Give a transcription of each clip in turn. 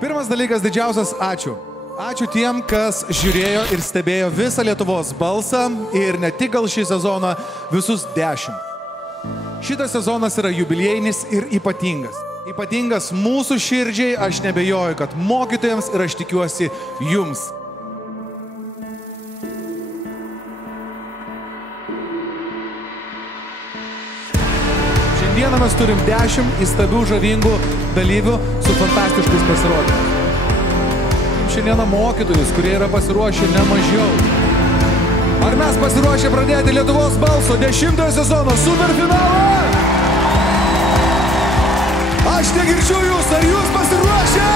Pirmas dalykas didžiausias ačiū. Ačiū tiem, kas žiūrėjo ir stebėjo visą Lietuvos balsą ir ne tik gal šį sezoną, visus 10. Šitas sezonas yra jubiliejinis ir ypatingas. Ypatingas mūsų širdžiai, aš nebejoju, kad mokytojams ir aš tikiuosi jums. Šiandieną mes turim 10 įstabių žavingų dalyvių su fantastiškais pasirodymais. Šiandieną mokytojus, kurie yra pasiruošę ne mažiau. Ar mes pasiruošę pradėti Lietuvos balso 10 sezono superfinalą? Aš negirdžiu jūs, ar jūs pasiruošę?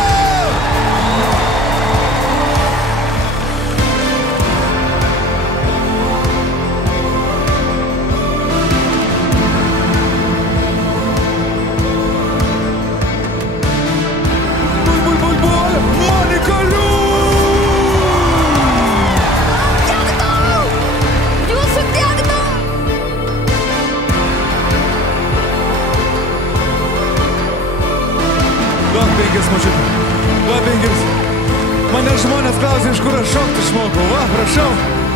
Mane žmonės klausia, iš kur aš šokti išmokau. Va, prašau.